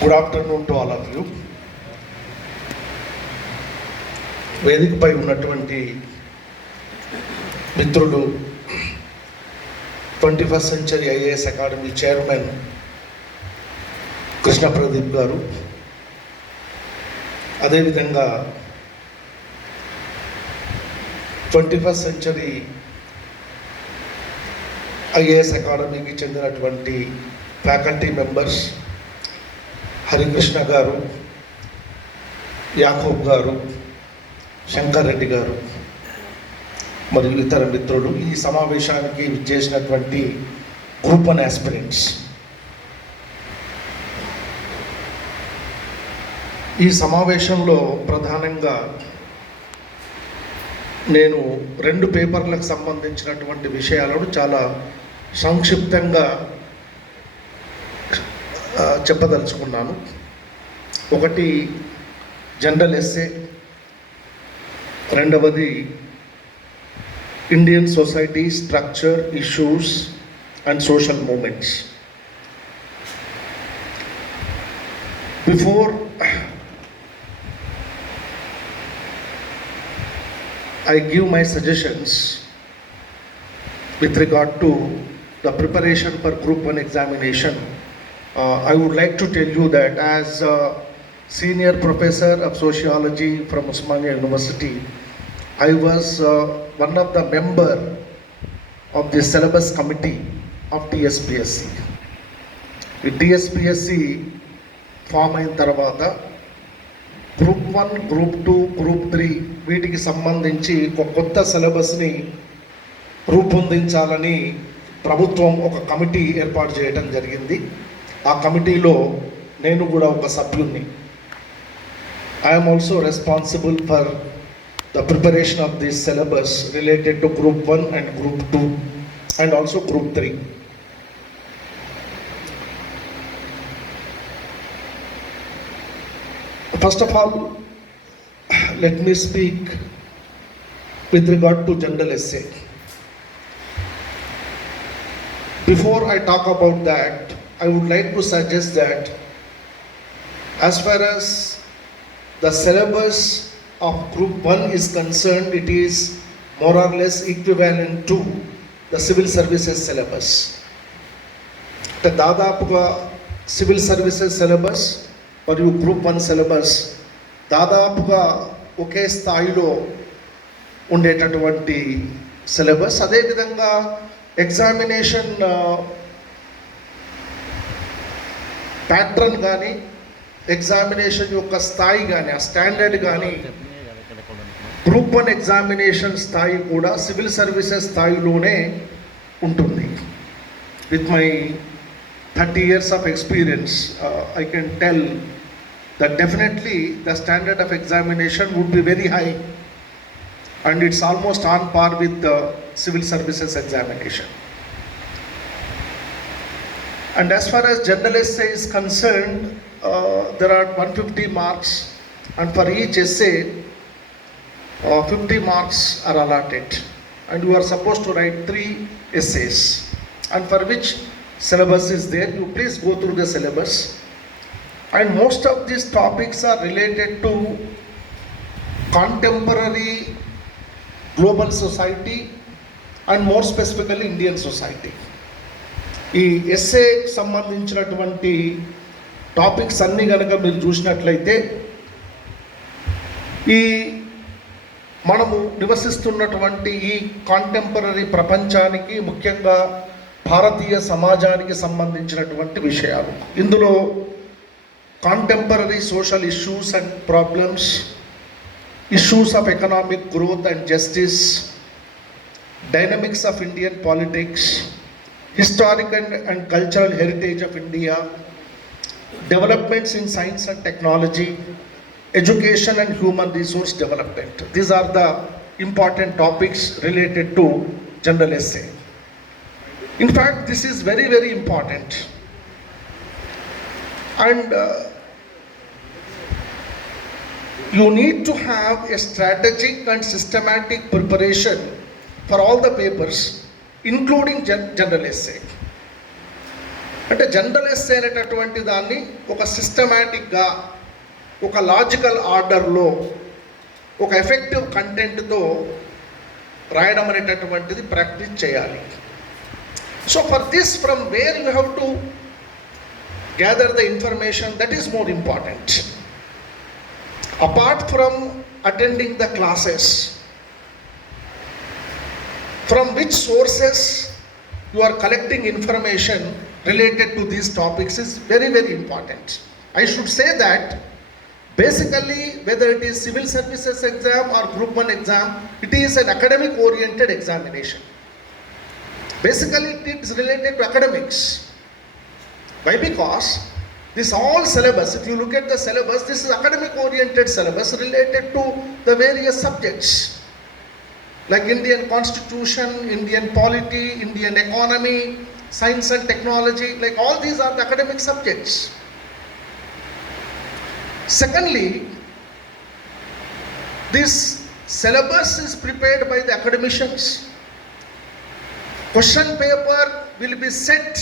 Good afternoon to all of you. వేదికపై ఉన్నటువంటి మిత్రులు, 21st century IAS academy chairman Krishna ప్రదీప్ గారు, అదేవిధంగా 21st సెంచరీ ఐఏఎస్ అకాడమీకి చెందినటువంటి ఫ్యాకల్టీ మెంబర్స్ హరికృష్ణ గారు, యాకూబ్ గారు, శంకర్ రెడ్డి గారు మరియు ఇతర మిత్రులు, ఈ సమావేశానికి విచ్చేసినటువంటి గ్రూప్ 1 ఆస్పిరెంట్స్. ఈ సమావేశంలో ప్రధానంగా నేను 2 పేపర్లకు సంబంధించినటువంటి విషయాలను చాలా సంక్షిప్తంగా చెప్పదలుచుకున్నాను. ఒకటి జనరల్ ఎస్సే, రెండవది Indian society structure, issues and social moments. Before I give my suggestions with regard to the preparation for Group 1 examination, I would like to tell you that as a senior professor of sociology from Osmania University, I was one of the member of the syllabus committee of TSPSC. The TSPSC form అయిన తర్వాత గ్రూప్ 1, గ్రూప్ 2, గ్రూప్ 3 వీటికి సంబంధించి ఒక కొత్త సిలబస్ని రూపొందించాలని ప్రభుత్వం ఒక కమిటీ ఏర్పాటు చేయడం జరిగింది. ఆ కమిటీలో నేను కూడా ఒక సభ్యుణ్ణి. I'm also responsible for the preparation of this syllabus related to group 1 and group 2 and also group 3. First of all, let me speak with regard to general essay. Before I talk about that, I would like to suggest that as far as the syllabus of Group 1 is concerned, it is more or less equivalent to the civil services syllabus. The దాదాపుగా civil services syllabus మరియు గ్రూప్ 1 సిలబస్ దాదాపుగా ఒకే స్థాయిలో ఉండేటటువంటి సిలబస్. అదేవిధంగా examination pattern కానీ, ఎగ్జామినేషన్ యొక్క స్థాయి కానీ, ఆ స్టాండర్డ్ కానీ, గ్రూప్ 1 ఎగ్జామినేషన్ స్థాయి కూడా సివిల్ సర్వీసెస్ స్థాయిలోనే ఉంటుంది. With my 30 years of experience, I can tell that definitely the standard of examination would be very high and it's almost on par with the civil services examination. And as far as general essay is concerned, there are 150 marks and for each essay 50 marks are allotted and you are supposed to write 3 essays and for which syllabus is there. You please go through the syllabus and most of these topics are related to contemporary global society and more specifically Indian society. ఈ ఎస్సే సంబంధించినటువంటి టాపిక్స్ అన్నీ కనుక మీరు చూసినట్లయితే ఈ మనము నివసిస్తున్నటువంటి ఈ కాంటెంపరీ ప్రపంచానికి, ముఖ్యంగా భారతీయ సమాజానికి సంబంధించినటువంటి విషయాలు. ఇందులో contemporary social issues and problems, issues of economic growth and justice, dynamics of Indian politics, historic and cultural heritage of India, developments in science and technology, education and human resource development. These are the important topics related to general essay. In fact, this is very, very important. And you need to have a strategic and systematic preparation for all the papers, including general essay. అంటే general essay అనేటటువంటి దాన్ని ఒక సిస్టమేటిక్గా, ఒక లాజికల్ ఆర్డర్లో, ఒక ఎఫెక్టివ్ కంటెంట్తో రాయడం అనేటటువంటిది ప్రాక్టీస్ చేయాలి. So for this, from where you have to gather the information, that is more important. Apart from attending the classes, from which sources you are collecting information related to these topics is very, very important. I should say that basically, whether it is civil services exam or group 1 exam, it is an academic oriented examination. Basically it is related to academics. Why? Because this all syllabus, if you look at the syllabus, this is academic oriented syllabus related to the various subjects like Indian Constitution, Indian polity, Indian economy, science and technology, like all these are the academic subjects. Secondly, this syllabus is prepared by the academicians. Question paper will be set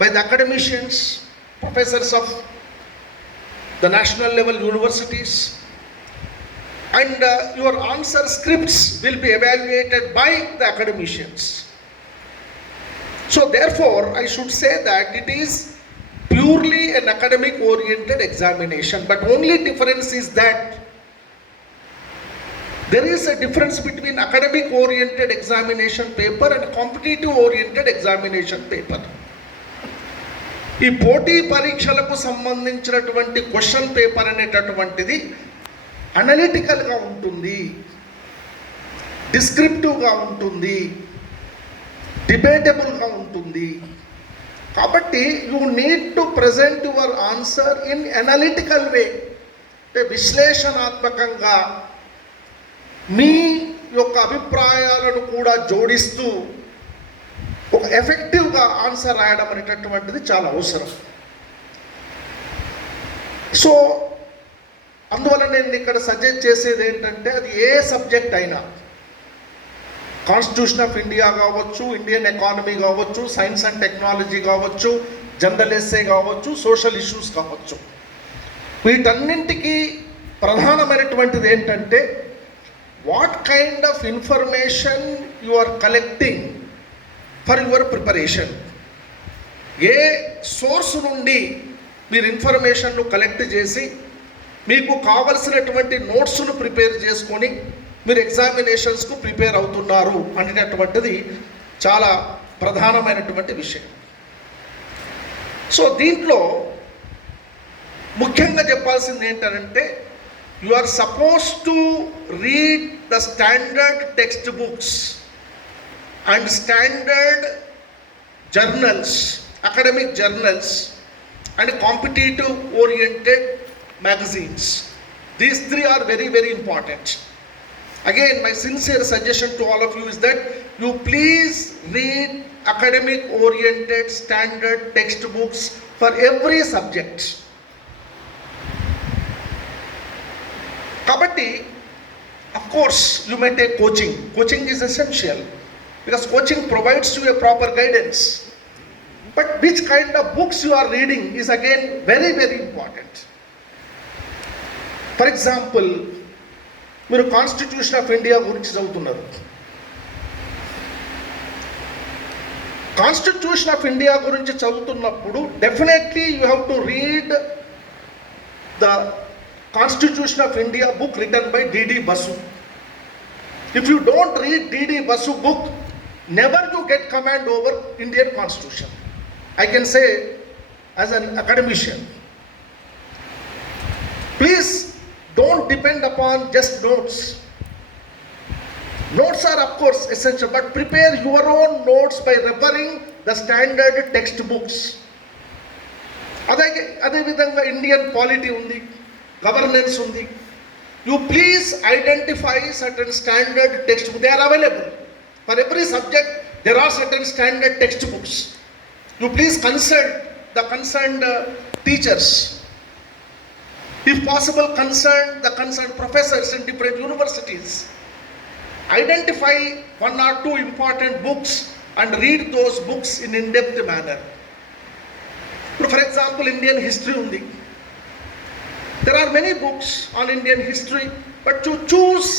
by the academicians, professors of the national level universities, and your answer scripts will be evaluated by the academicians. So therefore, I should say that it is purely an academic oriented examination, but only difference is that there is a difference between academic oriented examination paper and competitive oriented examination paper. ఈ పోటీ పరీక్షలకు సంబంధించినటువంటి question paper అనేటటువంటిది అనలిటికల్గా ఉంటుంది, డిస్క్రిప్టివ్గా ఉంటుంది, డిబేటబుల్గా ఉంటుంది. కాబట్టి you need to present your answer in analytical way, అంటే విశ్లేషణాత్మకంగా మీ యొక్క అభిప్రాయాలను కూడా జోడిస్తూ ఒక ఎఫెక్టివ్గా ఆన్సర్ రాయడం అనేటటువంటిది చాలా అవసరం. సో అందువల్ల నేను ఇక్కడ సజెస్ట్ చేసేది ఏంటంటే, అది ఏ సబ్జెక్ట్ అయినా, కాన్స్టిట్యూషన్ ఆఫ్ ఇండియా కావచ్చు, ఇండియన్ ఎకానమీ కావచ్చు, సైన్స్ అండ్ టెక్నాలజీ కావచ్చు, జనరల్ ఎస్సే కావచ్చు, సోషల్ ఇష్యూస్ కావచ్చు, వీటన్నింటికి ప్రధానమైనటువంటిది ఏంటంటే, what kind of information you are collecting for your preparation. ఏ సోర్స్ నుండి మీరు ఇన్ఫర్మేషన్ను కలెక్ట్ చేసి మీకు కావలసినటువంటి నోట్స్ను ప్రిపేర్ చేసుకొని మీరు ఎగ్జామినేషన్స్కు ప్రిపేర్ అవుతున్నారు అనేటటువంటిది చాలా ప్రధానమైనటువంటి విషయం. సో దీంట్లో ముఖ్యంగా చెప్పాల్సింది ఏంటంటే, you are suppose to read the standard text books and standard journals, academic journals and competitive oriented magazines. These three are very, very important. Again, my sincere suggestion to all of you is that you please read academic oriented standard textbooks for every subject. Kabatti, of course, you may take coaching. Coaching is essential because coaching provides you a proper guidance. But which kind of books you are reading is again very, very important. For example, మీరు constitution of India గురించి చదువుతున్నారు. Constitution of India గురించి చదువుతున్నప్పుడు definitely you have to read the constitution of India book written by D.D. Basu. If you don't read D.D. Basu book, never you get command over Indian Constitution. I can say as an academician. Please don't depend upon just notes. Notes are of course essential, but prepare your own notes by referring the standard textbooks. అదే విధంగా Indian polity ఉంది, గవర్నెన్స్ ఉంది. You please identify certain standard textbooks. They are available for every subject. There are certain standard textbooks. You please consult the concerned teachers. If possible, consult the concerned professors in different universities. Identify one or two important books and read those books in in-depth manner. for example, Indian history undi. There are many books on Indian history, but to choose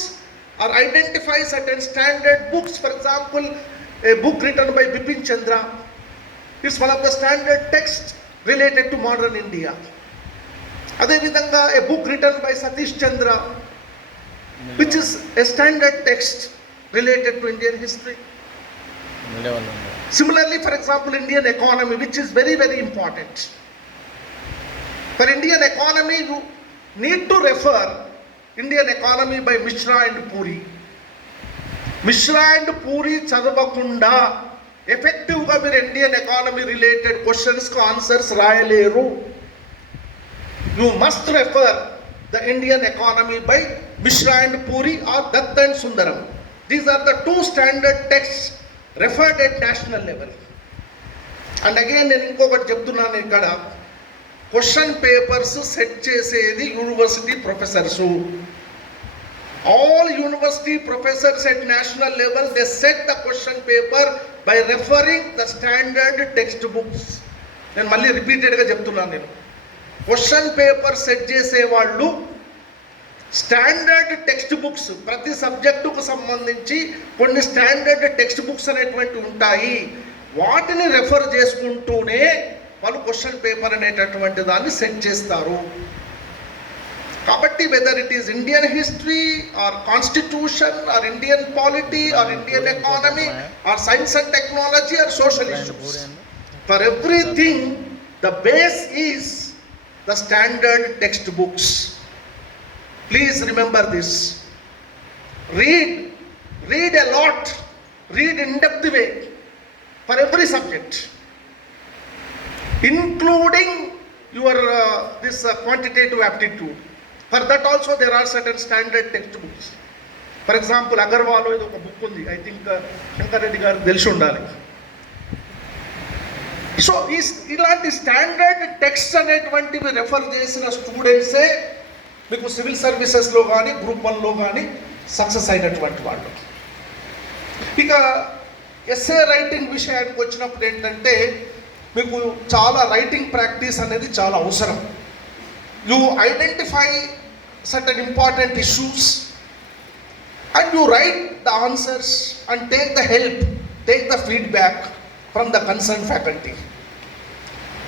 or identify certain standard books, for example, a book written by Bipin Chandra is one of the standard texts related to modern India. Ade vidhanga a book written by Satish Chandra, which is a standard text related to Indian history. Similarly, for example, Indian economy, which is very, very important. For Indian economy, you need to refer Indian economy by Mishra and Puri. Mishra and Puri చదవకుండా ఎఫెక్టివ్గా మీరు Indian economy related క్వశ్చన్స్కి answers రాయలేరు. You must refer the Indian economy by Mishra and Puri or Dutt and Sundaram. These are the two standard texts referred at national level. And again నేను ఇంకొకటి చెప్తున్నాను ఇక్కడ, question papers set చేసేది university professors. All university professors at national level, they set the question paper by referring the standard textbooks. నేను మళ్ళీ రిపీటెడ్గా చెప్తున్నాను, నేను క్వశ్చన్ పేపర్ సెట్ చేసేవాళ్ళు స్టాండర్డ్ టెక్స్ట్ బుక్స్, ప్రతి సబ్జెక్టుకు సంబంధించి కొన్ని స్టాండర్డ్ టెక్స్ట్ బుక్స్ అనేటువంటి ఉంటాయి, వాటిని రెఫర్ చేసుకుంటూనే వాళ్ళు క్వశ్చన్ పేపర్ అనేటటువంటి దాన్ని సెట్ చేస్తారు. కాబట్టి whether it is Indian history or constitution or Indian polity or Indian economy or science and technology or social issues, for everything the base is the standard text books. Please remember this. Read a lot, read in depth way for every subject, including your this quantitative aptitude. For that also there are certain standard textbooks. For example, Agarwal ఏదో ఒక బుక్ ఉంది, I think Shankar రెడ్డి గారు తెలిసి ఉండాలి. సో ఇలాంటి standard text అనేటువంటివి రెఫర్ చేసిన స్టూడెంట్సే మీకు సివిల్ సర్వీసెస్లో కానీ గ్రూప్ 1లో కానీ సక్సెస్ అయినటువంటి వాళ్ళు. ఇక ఎస్ఏ రైటింగ్ విషయానికి వచ్చినప్పుడు ఏంటంటే, మీకు చాలా రైటింగ్ ప్రాక్టీస్ అనేది చాలా అవసరం. You identify certain important issues and you write the answers and take the feedback from the concern faculty.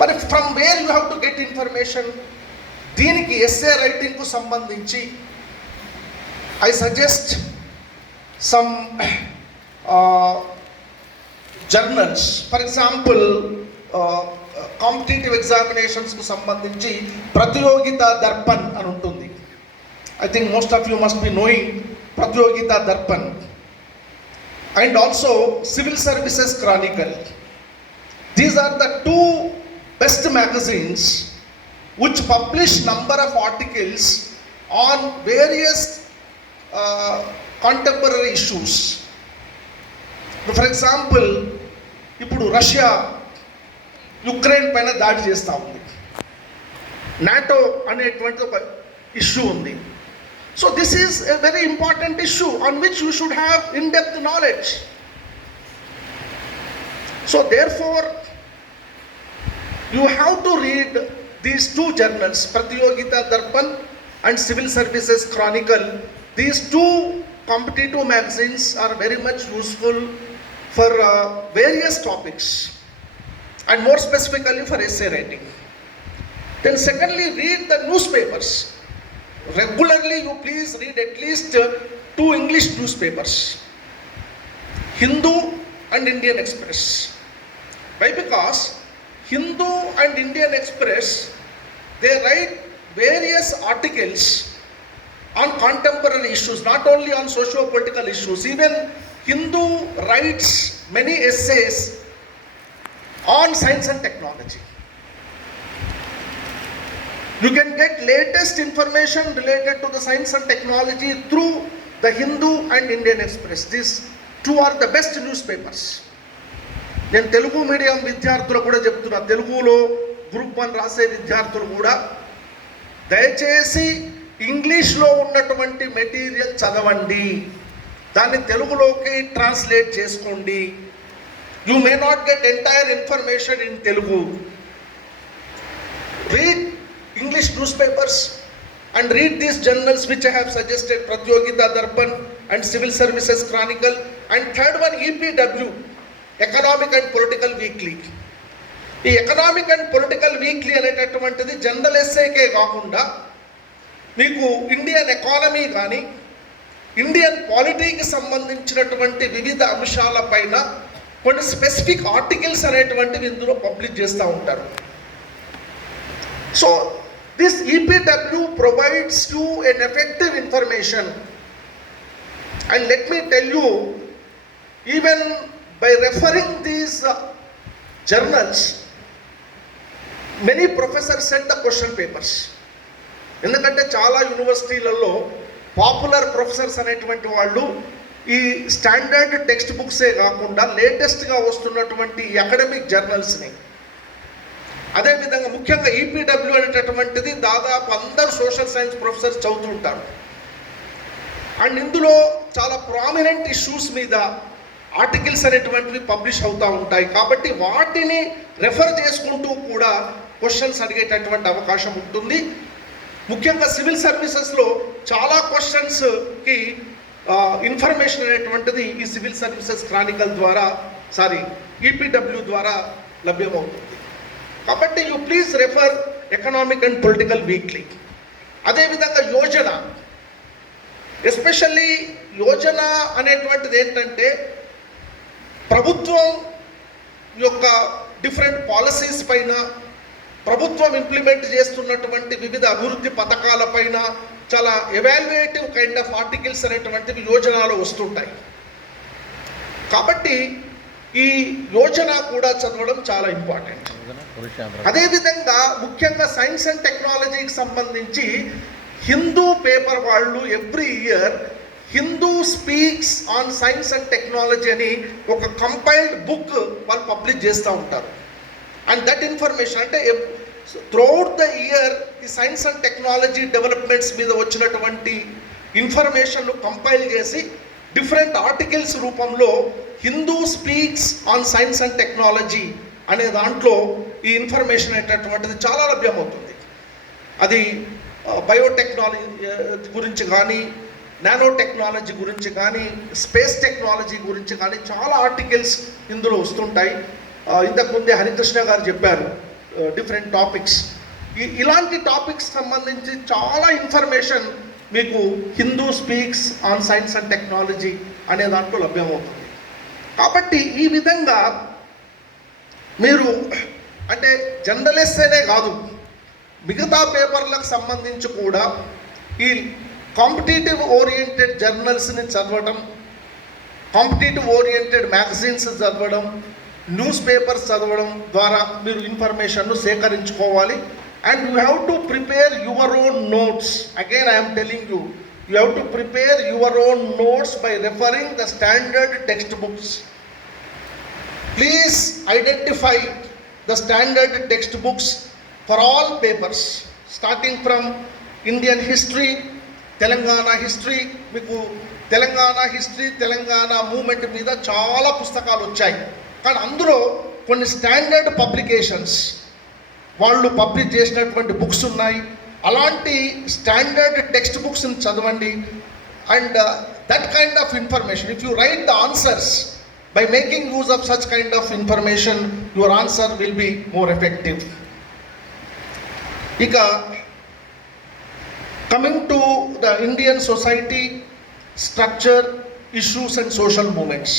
మరి from where you have to get information? దీనికి ఎస్ఏ రైటింగ్కు సంబంధించి I suggest some journals. For example, competitive ఎగ్జామినేషన్స్కు సంబంధించి ప్రతియోగిత దర్పణ్ అని ఉంటుంది. I think most of you must be knowing Pratiyogita Darpan. And also civil services chronicle. These are the two best magazines which publish number of articles on various contemporary issues. For example, ఇప్పుడు Russia Ukraine పైన దాడి చేస్తూ ఉంది, NATO అనేటువంటి ఒక issue ఉంది. So this is a very important issue on which you should have in depth knowledge. So therefore you have to read these two journals, Pratiyogita Darpan and Civil Services Chronicle. These two competitive magazines are very much useful for various topics and more specifically for essay writing. Then secondly, read the newspapers. Regularly you please read at least 2 English newspapers, Hindu and Indian Express. Why? Because Hindu and Indian Express, they write various articles on contemporary issues, not only on socio-political issues. Even Hindu writes many essays on science and technology. You can get latest information related to the science and technology through the Hindu and Indian Express. These two are the best newspapers. నేను తెలుగు మీడియం విద్యార్థులు కూడా చెప్తున్నా, తెలుగులో గ్రూప్ 1 రాసే విద్యార్థులు కూడా దయచేసి ఇంగ్లీష్లో ఉన్నటువంటి మెటీరియల్ చదవండి, దాన్ని తెలుగులోకి ట్రాన్స్లేట్ చేసుకోండి. You may not get entire information in Telugu. read English newspapers and read these journals which I have suggested, Pratyogita Darpan and Civil Services Chronicle, and third one EPW, Economic and Political Weekly. ఈ economic and political weekly అనేటటువంటిది general SAK కాకుండా మీకు Indian economy కానీ ఇండియన్ పాలిటీకి సంబంధించినటువంటి వివిధ అంశాలపైన కొన్ని స్పెసిఫిక్ ఆర్టికల్స్ అనేటువంటివి ఇందులో పబ్లిష్ చేస్తూ ఉంటారు. So this EPW provides you an effective information, and let me tell you, even by referring these journals many professors send the question papers. ఎందుకంటే చాలా యూనివర్సిటీలలో పాపులర్ ప్రొఫెసర్స్ అనేటువంటి వాళ్ళు ఈ స్టాండర్డ్ టెక్స్ట్ బుక్సే కాకుండా లేటెస్ట్గా వస్తున్నటువంటి అకాడమిక్ జర్నల్స్ని, అదేవిధంగా ముఖ్యంగా EPW అనేటటువంటిది దాదాపు అందరు సోషల్ సైన్స్ ప్రొఫెసర్స్ చదువుతుంటారు. అండ్ ఇందులో చాలా ప్రామినెంట్ ఇష్యూస్ మీద ఆర్టికల్స్ అనేటువంటివి పబ్లిష్ అవుతూ ఉంటాయి. కాబట్టి వాటిని రెఫర్ చేసుకుంటూ కూడా క్వశ్చన్స్ అడిగేటటువంటి అవకాశం ఉంటుంది. ముఖ్యంగా సివిల్ సర్వీసెస్లో చాలా క్వశ్చన్స్కి ఇన్ఫర్మేషన్ అనేటువంటిది ఈ సివిల్ సర్వీసెస్ క్రానికల్ ద్వారా EPW ద్వారా లభ్యమవుతుంది. కాబట్టి you please refer economic and political weekly. అదేవిధంగా యోజన, ఎస్పెషల్లీ యోజన అనేటువంటిది ఏంటంటే ప్రభుత్వం యొక్క డిఫరెంట్ పాలసీస్ పైన, ప్రభుత్వం ఇంప్లిమెంట్ చేస్తున్నటువంటి వివిధ అభివృద్ధి పథకాలపైన చాలా ఎవాల్యుయేటివ్ కైండ్ ఆఫ్ ఆర్టికల్స్ అనేటువంటివి యోజనలో వస్తుంటాయి. కాబట్టి ఈ యోజన కూడా చదవడం చాలా ఇంపార్టెంట్. అదేవిధంగా ముఖ్యంగా సైన్స్ అండ్ టెక్నాలజీకి సంబంధించి హిందూ పేపర్ వాళ్ళు every year Hindu speaks on science and technology అని ఒక కంపైల్డ్ బుక్ వాళ్ళు పబ్లిష్ చేస్తూ ఉంటారు. అండ్ దట్ ఇన్ఫర్మేషన్ అంటే త్రూఅవుట్ ద ఇయర్ ఈ సైన్స్ అండ్ టెక్నాలజీ డెవలప్మెంట్స్ మీద వచ్చినటువంటి ఇన్ఫర్మేషన్ను కంపైల్ చేసి డిఫరెంట్ ఆర్టికల్స్ రూపంలో Hindu speaks on science and technology అనే దాంట్లో ఈ ఇన్ఫర్మేషన్ అనేటటువంటిది చాలా లభ్యమవుతుంది. అది బయోటెక్నాలజీ గురించి కానీ, నానో టెక్నాలజీ గురించి కానీ, స్పేస్ టెక్నాలజీ గురించి కానీ చాలా ఆర్టికల్స్ ఇందులో వస్తుంటాయి. ఇంతకుముందే హరికృష్ణ గారు చెప్పారు డిఫరెంట్ టాపిక్స్. ఇలాంటి టాపిక్స్ సంబంధించి చాలా ఇన్ఫర్మేషన్ మీకు Hindu speaks on science and technology అనే దాంట్లో లభ్యమవుతుంది. కాబట్టి ఈ విధంగా మీరు అంటే జనరల్ ఎస్సేనే కాదు, మిగతా పేపర్లకు సంబంధించి కూడా ఈ కాంపిటేటివ్ ఓరియంటెడ్ జర్నల్స్ని చదవడం, కాంపిటేటివ్ ఓరియంటెడ్ మ్యాగజైన్స్ చదవడం, న్యూస్ పేపర్స్ చదవడం ద్వారా మీరు ఇన్ఫర్మేషన్ను సేకరించుకోవాలి. And you have to prepare your own notes. Again I'm telling you, you have to prepare your own notes by referring the standard text books. Please identify the standard textbooks for all papers, starting from Indian history, Telangana history. మీకు తెలంగాణ హిస్టరీ, తెలంగాణ మూమెంట్ మీద చాలా పుస్తకాలు వచ్చాయి. కానీ అందులో కొన్ని standard publications వాళ్ళు పబ్లిష్ చేసినటువంటి బుక్స్ ఉన్నాయి. అలాంటి స్టాండర్డ్ టెక్స్ట్ బుక్స్ని చదవండి. And that kind of information, if you write the answers by making use of such kind of information, your answer will be more effective. Ika coming to the Indian society structure, issues and social movements.